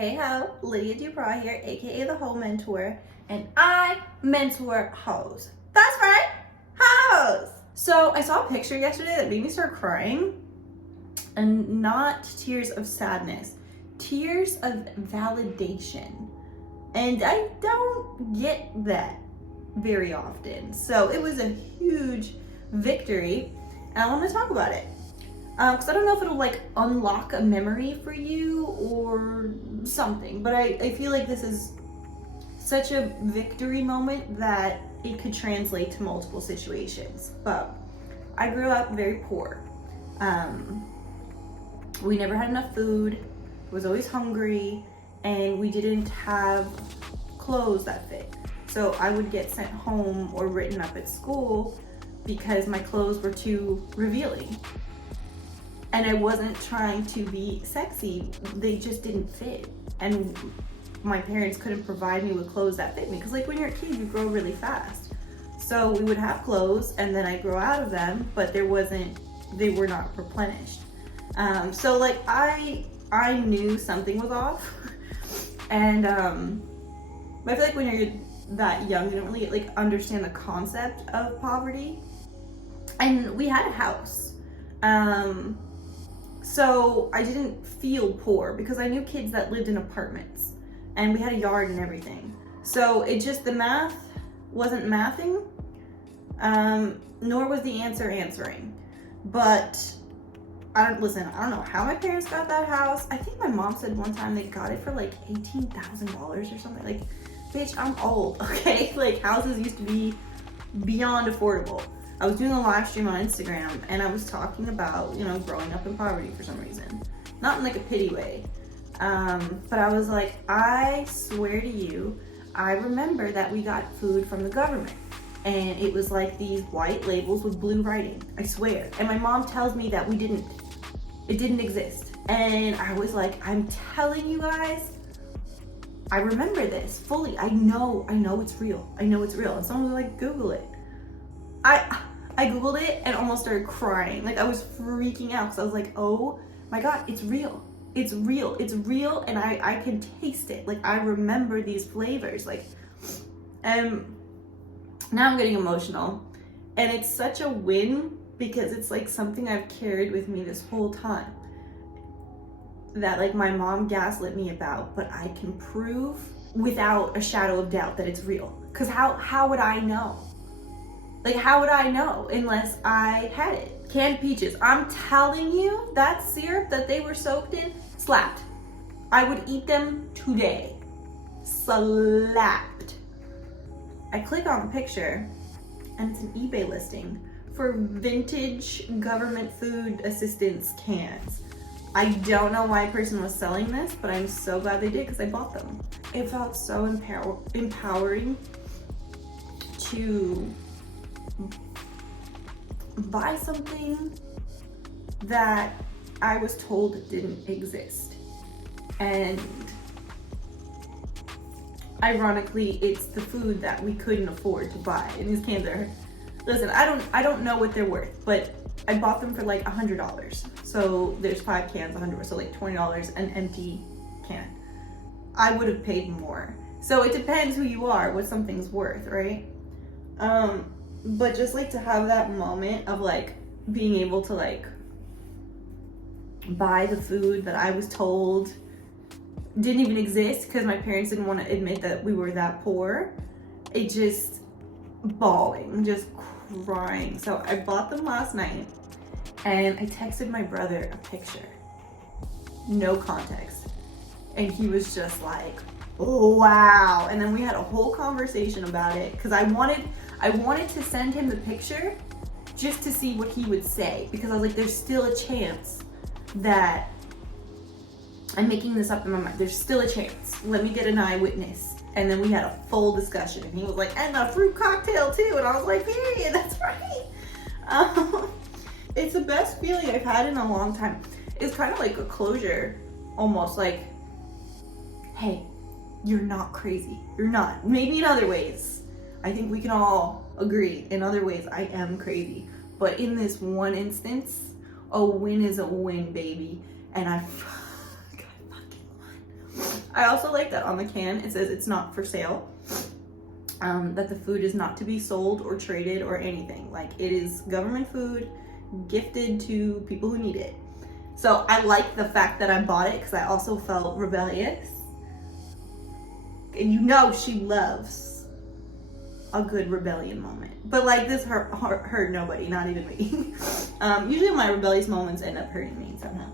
Hey ho, Lydia Dubra here, aka the Hoe Mentor, and I mentor hoes. That's right, hoes! So I saw a picture yesterday that made me start crying, and not tears of sadness, tears of validation. And I don't get that very often. So it was a huge victory, and I want to talk about it. Because I don't know if it'll like unlock a memory for you or something, but I feel like this is such a victory moment that it could translate to multiple situations. But I grew up very poor. We never had enough food, was always hungry, and we didn't have clothes that fit. So I would get sent home or written up at school because my clothes were too revealing. And I wasn't trying to be sexy, they just didn't fit. And my parents couldn't provide me with clothes that fit me, because like when you're a kid, you grow really fast. So we would have clothes and then I grow out of them, but they were not replenished. So like I knew something was off. And I feel like when you're that young, you don't really like understand the concept of poverty. And we had a house. So I didn't feel poor because I knew kids that lived in apartments and we had a yard and everything. So it just, the math wasn't mathing, nor was the answer answering. But I don't know how my parents got that house. I think my mom said one time they got it for like $18,000 or something. Like, bitch, I'm old, okay? Like houses used to be beyond affordable. I was doing a live stream on Instagram and I was talking about, growing up in poverty for some reason. Not in like a pity way. But I was like, I swear to you, I remember that we got food from the government. And it was like these white labels with blue writing, I swear. And my mom tells me that it didn't exist. And I was like, I'm telling you guys, I remember this fully. I know it's real. I know it's real. And someone was like, Google it. I Googled it and almost started crying. Like I was freaking out because I was like, oh my God, it's real. It's real. It's real. And I can taste it. Like I remember these flavors. Like, now I'm getting emotional. And it's such a win because it's like something I've carried with me this whole time that like my mom gaslit me about, but I can prove without a shadow of doubt that it's real. Because how would I know? Like, how would I know unless I had it? Canned peaches. I'm telling you, that syrup that they were soaked in slapped. I would eat them today. Slapped. I click on the picture, and it's an eBay listing for vintage government food assistance cans. I don't know why a person was selling this, but I'm so glad they did because I bought them. It felt so empowering to buy something that I was told didn't exist. And ironically, it's the food that we couldn't afford to buy. And these cans are, listen, I don't know what they're worth, but I bought them for like $100. So there's 5 cans, 100, so like $20 an empty can. I would have paid more. So it depends who you are, what something's worth, right? But just like to have that moment of like being able to like buy the food that I was told didn't even exist because my parents didn't want to admit that we were that poor. It just bawling, just crying. So I bought them last night and I texted my brother a picture, no context. And he was just like, oh, wow. And then we had a whole conversation about it because I wanted to send him the picture just to see what he would say, because I was like, there's still a chance that I'm making this up in my mind. There's still a chance. Let me get an eyewitness. And then we had a full discussion and he was like, and a fruit cocktail too. And I was like, period, that's right. It's the best feeling I've had in a long time. It's kind of like a closure, almost like, hey, you're not crazy. You're not. Maybe in other ways. I think we can all agree. In other ways, I am crazy. But in this one instance, a win is a win, baby. And I fucking won. I also like that on the can it says it's not for sale. That the food is not to be sold or traded or anything. Like, it is government food gifted to people who need it. So I like the fact that I bought it because I also felt rebellious. And you know she loves a good rebellion moment. But like, this hurt nobody, not even me. Usually my rebellious moments end up hurting me somehow.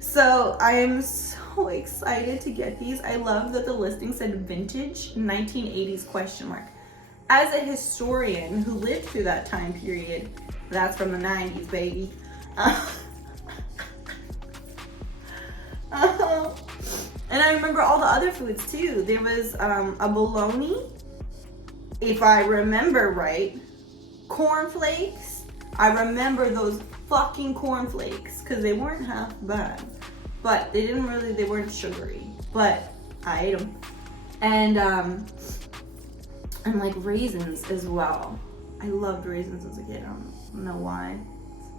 So I am so excited to get these. I love that the listing said vintage 1980s question mark. As a historian who lived through that time period, that's from the 90s, baby. And I remember all the other foods too. There was a bologna, if I remember right, cornflakes. I remember those fucking cornflakes because they weren't half bad, but they weren't sugary, but I ate them. And like raisins as well. I loved raisins as a kid. I don't know why.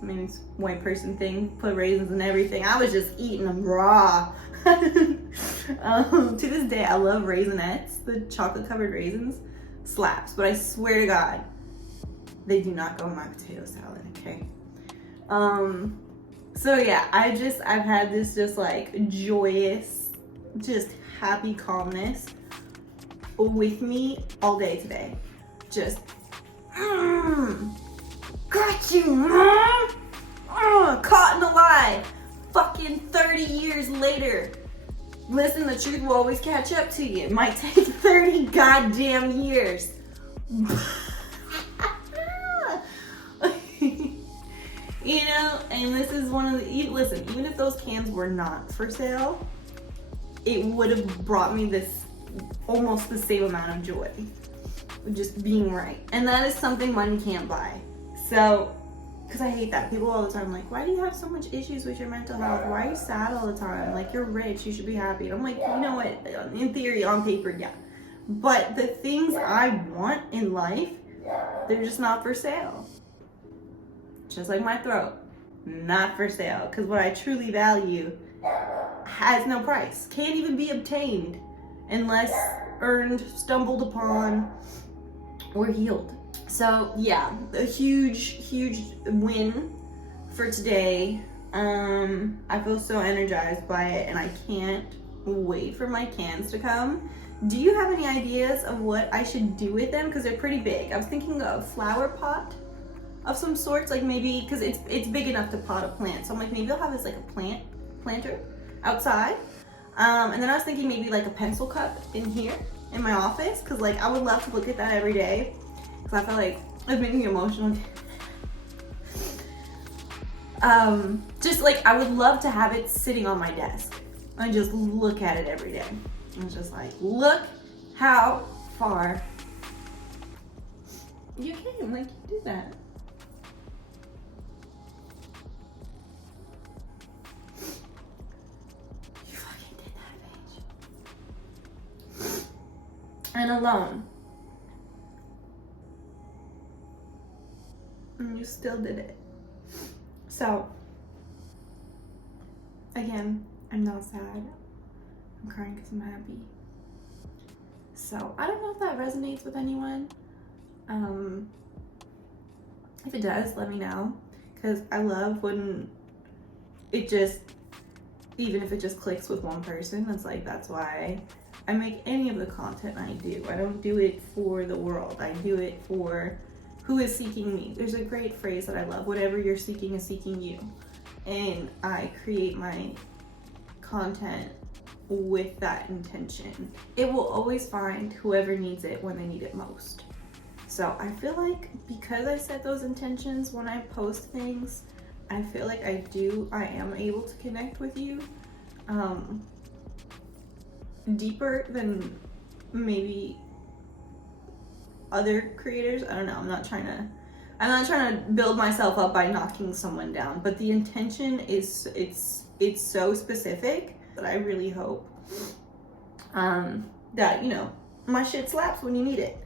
Maybe it's a white person thing. Put raisins in everything. I was just eating them raw. To this day, I love Raisinets. The chocolate covered raisins slaps. But I swear to God, they do not go in my potato salad. Okay. So yeah, I've had this just like joyous, just happy calmness with me all day today. Just, got you, Mom! Caught in a lie. Fucking 30 years later. Listen, the truth will always catch up to you. It might take 30 goddamn years. You know, and this is one of the, listen, even if those cans were not for sale, it would have brought me this, almost the same amount of joy. Just being right. And that is something money can't buy. So, because I hate that. People all the time like, why do you have so much issues with your mental health? Why are you sad all the time? Like, you're rich, you should be happy. And I'm like, you know what? In theory, on paper, yeah. But the things I want in life, they're just not for sale. Just like my throat, not for sale. Because what I truly value has no price. Can't even be obtained unless earned, stumbled upon, or healed. So yeah, a huge win for today. I feel so energized by it and I can't wait for my cans to come. Do you have any ideas of what I should do with them? Because they're pretty big. I was thinking of a flower pot of some sorts, like maybe, because it's big enough to pot a plant. So I'm like, maybe I'll have this like a planter outside. And then I was thinking maybe like a pencil cup in here in my office, because like I would love to look at that every day. Because I feel like it's making me emotional. Just like I would love to have it sitting on my desk and just look at it every day. And it's just like, look how far you came. Like, you do that. You fucking did that, bitch. And alone. And you still did it. So, again, I'm not sad. I'm crying because I'm happy. So, I don't know if that resonates with anyone. If it does, let me know. Because I love when it just, even if it just clicks with one person, it's like, that's why I make any of the content I do. I don't do it for the world. I do it for who is seeking me. There's a great phrase that I love. Whatever you're seeking is seeking you. And I create my content with that intention. It will always find whoever needs it when they need it most. So I feel like because I set those intentions when I post things, I feel like I am able to connect with you deeper than maybe other creators. I don't know. I'm not trying to build myself up by knocking someone down, but the intention is it's so specific that I really hope that, you know, my shit slaps when you need it.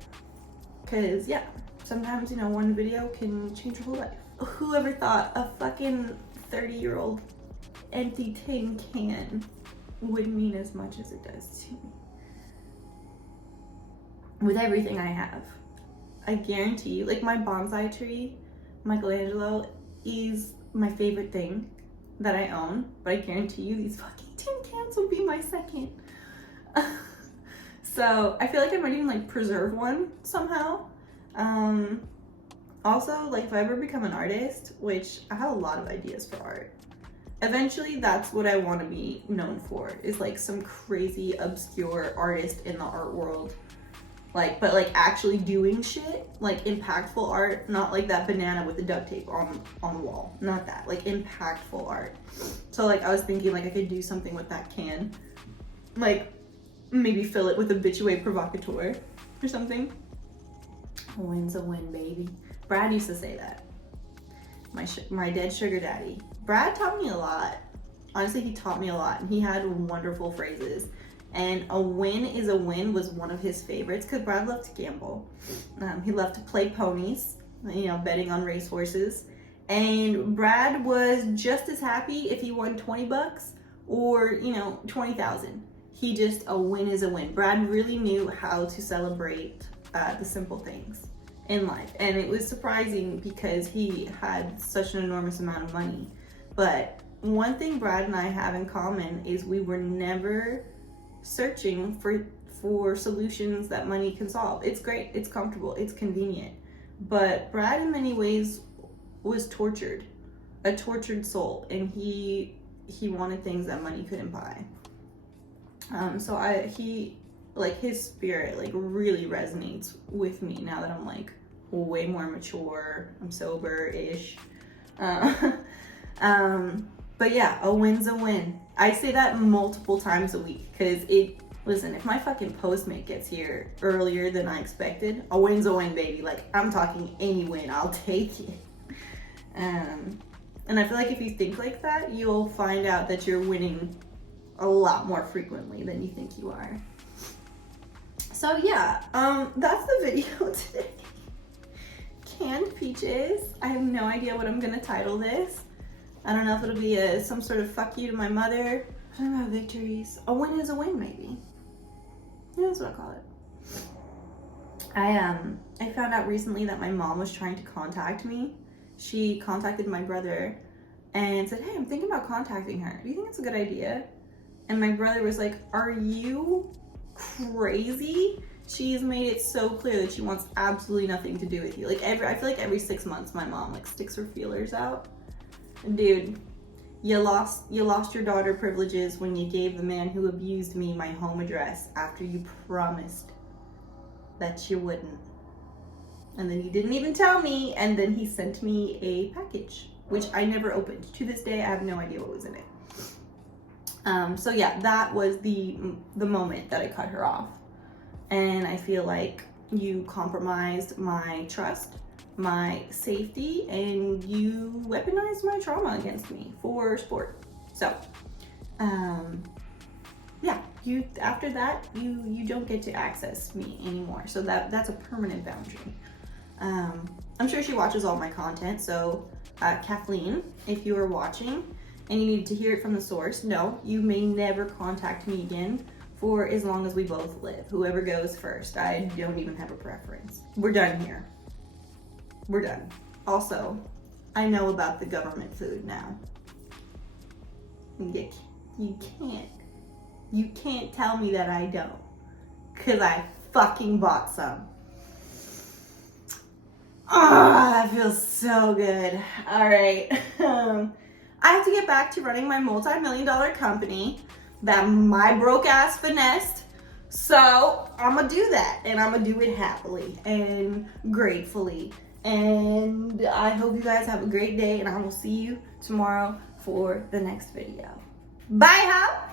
Cause yeah, sometimes, you know, one video can change your whole life. Whoever thought a fucking 30-year-old empty tin can would mean as much as it does to me. With everything I have, I guarantee you, like my bonsai tree, Michelangelo, is my favorite thing that I own, but I guarantee you these fucking tin cans will be my second. So I feel like I might even like preserve one somehow. Also, like if I ever become an artist, which I have a lot of ideas for art, eventually that's what I want to be known for, is like some crazy obscure artist in the art world. Like, but like actually doing shit, like impactful art, not like that banana with the duct tape on the wall, not that, like impactful art. So like I was thinking like I could do something with that can, like maybe fill it with a bitch provocateur or something. A win's a win, baby. Brad used to say that. My dead sugar daddy. Brad taught me a lot. Honestly, he taught me a lot, and he had wonderful phrases. And a win is a win was one of his favorites because Brad loved to gamble. He loved to play ponies, you know, betting on racehorses. And Brad was just as happy if he won $20 or, you know, 20,000. He just, a win is a win. Brad really knew how to celebrate the simple things in life. And it was surprising because he had such an enormous amount of money. But one thing Brad and I have in common is we were never searching for solutions that money can solve. It's great, it's comfortable, it's convenient. But Brad in many ways was tortured, a tortured soul, and he wanted things that money couldn't buy. So his spirit like really resonates with me now that I'm like way more mature, I'm sober-ish. But yeah, a win's a win. I say that multiple times a week because listen, if my fucking Postmate gets here earlier than I expected, a win's a win, baby. Like, I'm talking any win, I'll take it. And I feel like if you think like that, you'll find out that you're winning a lot more frequently than you think you are. So yeah, that's the video today. Canned peaches. I have no idea what I'm gonna title this. I don't know if it'll be some sort of fuck you to my mother. I don't know about victories. A win is a win, maybe. Yeah, that's what I call it. I found out recently that my mom was trying to contact me. She contacted my brother and said, hey, I'm thinking about contacting her. Do you think it's a good idea? And my brother was like, are you crazy? She's made it so clear that she wants absolutely nothing to do with you. Like I feel like every 6 months my mom like sticks her feelers out. Dude, you lost your daughter privileges when you gave the man who abused me my home address after you promised that you wouldn't. And then you didn't even tell me, and then he sent me a package, which I never opened. To this day, I have no idea what was in it. So yeah, that was the moment that I cut her off. And I feel like you compromised my trust, my safety, and you weaponized my trauma against me for sport. So, yeah, after that, you don't get to access me anymore. So that's a permanent boundary. I'm sure she watches all my content. So, Kathleen, if you are watching and you need to hear it from the source, no, you may never contact me again for as long as we both live. Whoever goes first. I don't even have a preference. We're done here. We're done. Also, I know about the government food now. You can't tell me that I don't. Cause I fucking bought some. Ah, that feels so good. All right. I have to get back to running my multi-million-dollar company that my broke ass finessed. So I'm gonna do that, and I'm gonna do it happily and gratefully. And I hope you guys have a great day, and I will see you tomorrow for the next video. Bye, hop!